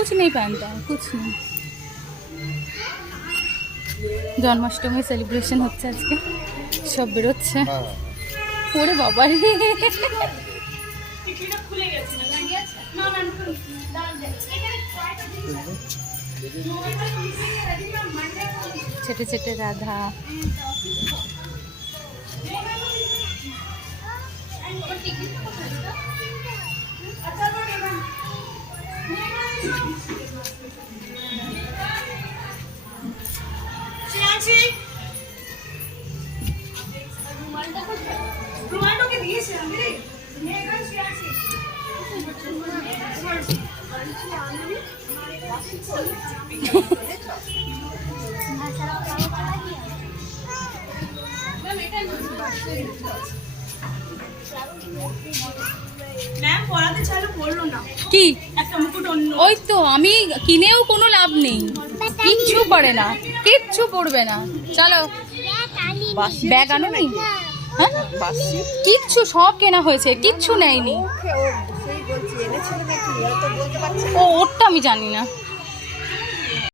कुछ नहीं पहनता है, कुछ नहीं। जन्माष्टमी सेलिब्रेशन হচ্ছে আজকে, সব বেরোচ্ছে। ওরে বাবা রে, ছোট ছোট রাধা। কি ওই তো আমি কিনেও কোনো লাভ নেই, কিচ্ছু পড়ে না, কিচ্ছু পড়বে না। চলো ব্যাগ আনো নি, হ্যাঁ কিচ্ছু সব কেনা হয়েছে, কিচ্ছু নেয়নি। ও ওরটা আমি জানি না।